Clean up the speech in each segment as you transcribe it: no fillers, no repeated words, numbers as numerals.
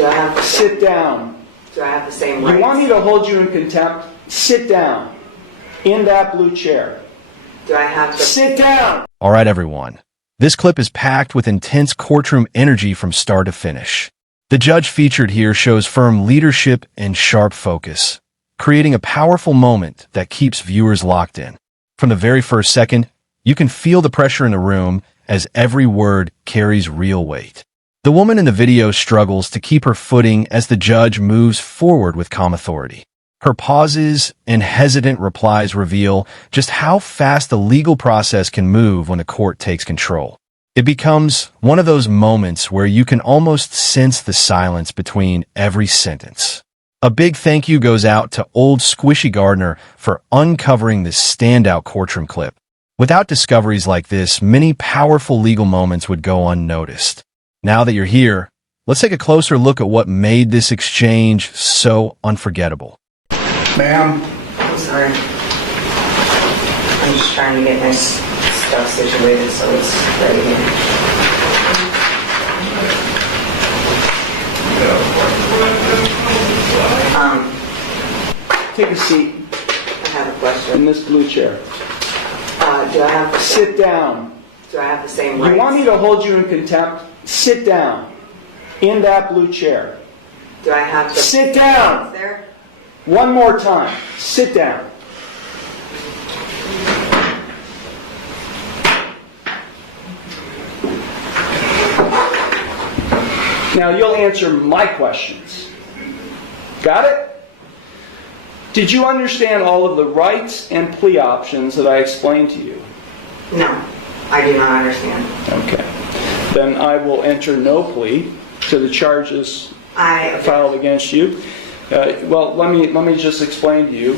Do I have the Sit down. Do I have the same rights? You want me to hold you in contempt? Sit down. In that blue chair. Do I have to Sit down! All right, everyone. This clip is packed with intense courtroom energy from start to finish. The judge featured here shows firm leadership and sharp focus, creating a powerful moment that keeps viewers locked in. From the very first second, you can feel the pressure in the room as every word carries real weight. The woman in the video struggles to keep her footing as the judge moves forward with calm authority. Her pauses and hesitant replies reveal just how fast the legal process can move when the court takes control. It becomes one of those moments where you can almost sense the silence between every sentence. A big thank you goes out to Old Squishy Gardner for uncovering this standout courtroom clip. Without discoveries like this, many powerful legal moments would go unnoticed. Now that you're here, let's take a closer look at what made this exchange so unforgettable. Ma'am. I'm sorry. I'm just trying to get my stuff situated so it's ready here. Take a seat I have a in question. this blue chair. Do I have to Sit down. Do I have the same rights? You want me to hold you in contempt? Sit down. In that blue chair. Do I have to Sit down! there? One more time. Sit down. Now you'll answer my questions. Got it? Did you understand all of the rights and plea options that I explained to you? No, I do not understand. Okay. Then I will enter no plea to the charges filed against you. Well, let me just explain to you.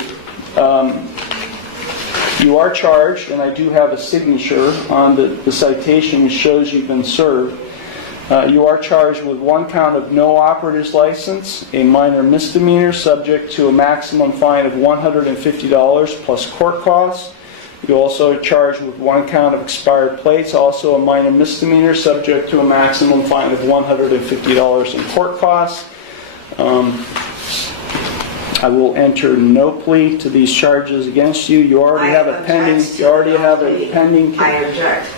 You are charged, and I do have a signature on the citation which shows you've been served. You are charged with one count of no operator's license, a minor misdemeanor subject to a maximum fine of $150 plus court costs. You also are charged with one count of expired plates, also a minor misdemeanor subject to a maximum fine of $150 in court costs. I will enter no plea to these charges against you. You already have a pending. You already have a pending. I object.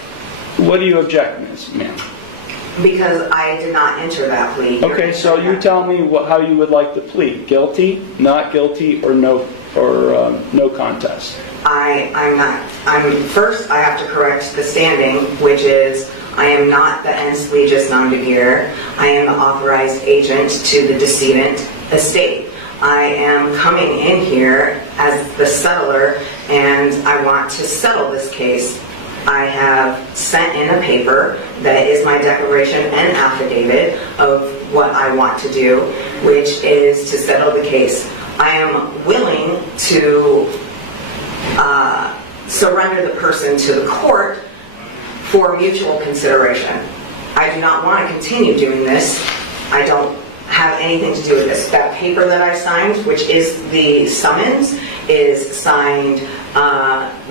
What do you object, ma'am? Because I did not enter that plea. Okay, so you tell me how you would like to plead: guilty, not guilty, or no contest. First, I have to correct the standing, which is I am not the ens legis non begeer. I am the authorized agent to the decedent estate. I am coming in here as the settler, and I want to settle this case. I have sent in a paper that is my declaration and affidavit of what I want to do, which is to settle the case. I am willing to surrender the person to the court for mutual consideration. I do not want to continue doing this. I don't have anything to do with this. That paper that I signed, which is the summons, is signed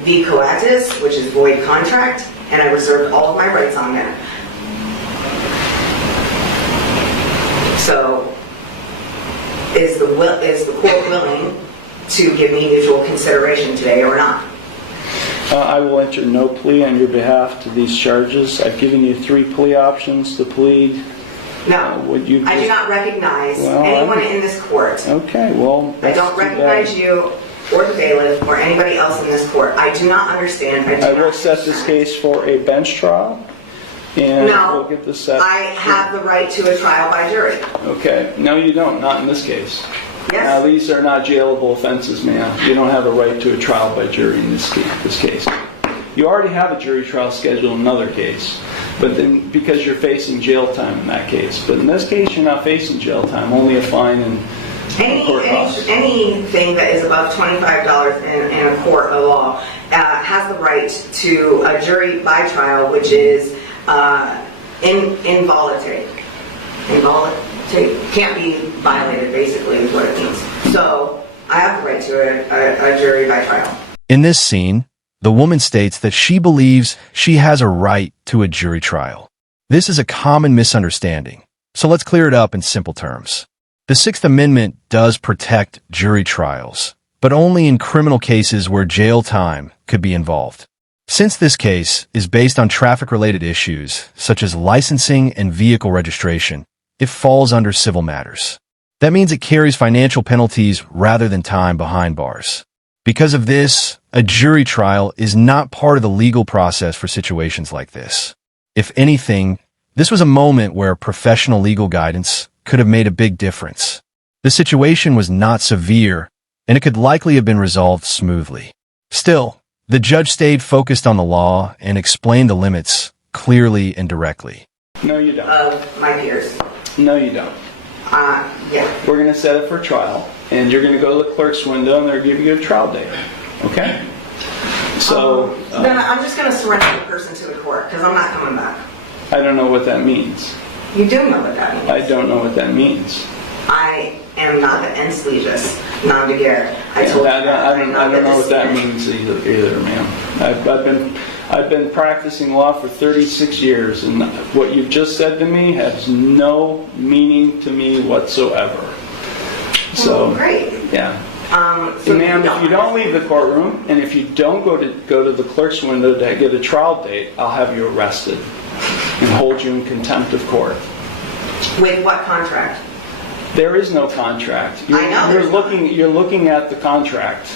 v coatis, which is void contract, and I reserved all of my rights on there. So, is the court willing to give me mutual consideration today or not? I will enter no plea on your behalf to these charges. I've given you 3 plea options to plead. No, I do not recognize anyone in this court. Okay, well, I don't recognize you or the bailiff or anybody else in this court. I do not understand. I will set this case for a bench trial, and we'll get this set. I have the right to a trial by jury. Okay, no you don't, not in this case. Yes. Now these are not jailable offenses, ma'am. You don't have a right to a trial by jury in this case. You already have a jury trial scheduled in another case, but then because you're facing jail time in that case. But in this case, you're not facing jail time, only a fine and court costs. Anything that is above $25 in a court of law has the right to a jury by trial, which is involuntary. Involuntary can't be violated, basically, is what it means. So I have the right to a jury by trial. In this scene, the woman states that she believes she has a right to a jury trial. This is a common misunderstanding. So let's clear it up in simple terms. The Sixth Amendment does protect jury trials, but only in criminal cases where jail time could be involved. Since this case is based on traffic-related issues, such as licensing and vehicle registration, it falls under civil matters. That means it carries financial penalties rather than time behind bars. Because of this, a jury trial is not part of the legal process for situations like this. If anything, this was a moment where professional legal guidance could have made a big difference. The situation was not severe, and it could likely have been resolved smoothly. Still, the judge stayed focused on the law and explained the limits clearly and directly. No, you don't. Of my peers. No, you don't. Yeah. We're going to set it for trial, and you're going to go to the clerk's window, and they're going to give you a trial date. Okay? So... Then I'm just going to surrender the person to the court, because I'm not coming back. I don't know what that means. You do know what that means. I don't know what that means. I am not the ens legis non de guerre. I told you that. I don't know what that means either, ma'am. I've been practicing law for 36 years, and what you've just said to me has no meaning to me whatsoever. So, great. Yeah. So ma'am, if you don't leave the courtroom, and if you don't go to the clerk's window to get a trial date, I'll have you arrested and hold you in contempt of court. With what contract? There is no contract. I know You're looking at the contract.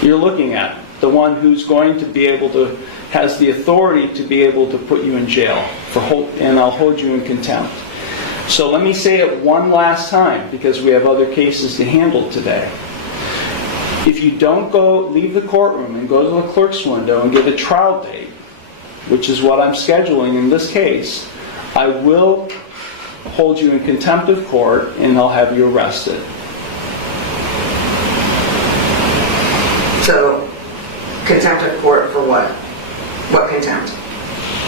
You're looking at the one who's going to be able to, has the authority to be able to put you in jail and I'll hold you in contempt. So let me say it one last time, because we have other cases to handle today. If you don't leave the courtroom and go to the clerk's window and get a trial date, which is what I'm scheduling in this case, I will hold you in contempt of court and I'll have you arrested. So, contempt of court for what? What contempt?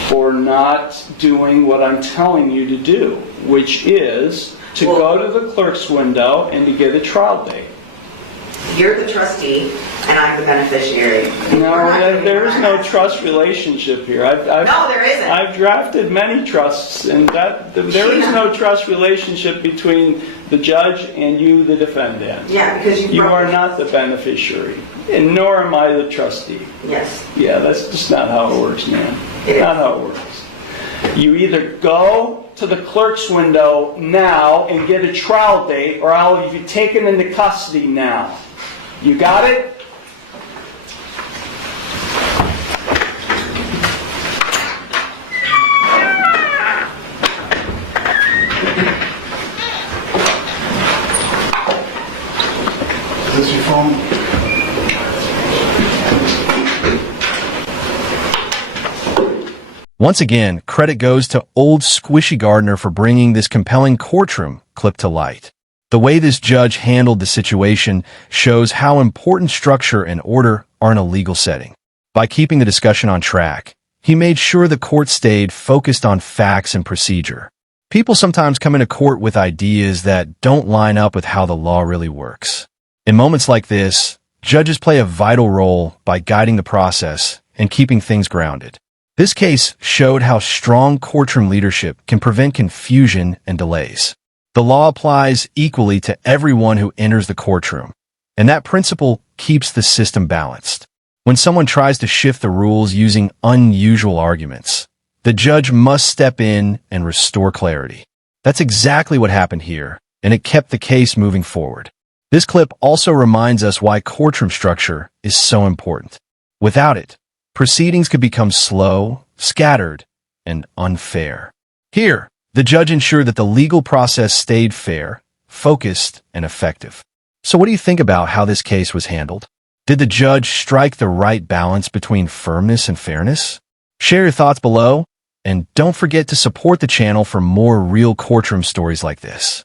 For not doing what I'm telling you to do, which is to go to the clerk's window and to get a trial date. You're the trustee and I'm the beneficiary. No, there is no trust relationship here. No, there isn't. I've drafted many trusts, and there is no trust relationship between the judge and you, the defendant. Yeah, because you are not the beneficiary, and nor am I the trustee. Yes. Yeah, that's just not how it works, man. Not how it works. You either go to the clerk's window now and get a trial date, or I'll have you taken into custody now. You got it? Is this your phone? Once again, credit goes to old Squishy Gardner for bringing this compelling courtroom clip to light. The way this judge handled the situation shows how important structure and order are in a legal setting. By keeping the discussion on track, he made sure the court stayed focused on facts and procedure. People sometimes come into court with ideas that don't line up with how the law really works. In moments like this, judges play a vital role by guiding the process and keeping things grounded. This case showed how strong courtroom leadership can prevent confusion and delays. The law applies equally to everyone who enters the courtroom, and that principle keeps the system balanced. When someone tries to shift the rules using unusual arguments, the judge must step in and restore clarity. That's exactly what happened here, and it kept the case moving forward. This clip also reminds us why courtroom structure is so important. Without it, proceedings could become slow, scattered, and unfair. Here, the judge ensured that the legal process stayed fair, focused, and effective. So what do you think about how this case was handled? Did the judge strike the right balance between firmness and fairness? Share your thoughts below, and don't forget to support the channel for more real courtroom stories like this.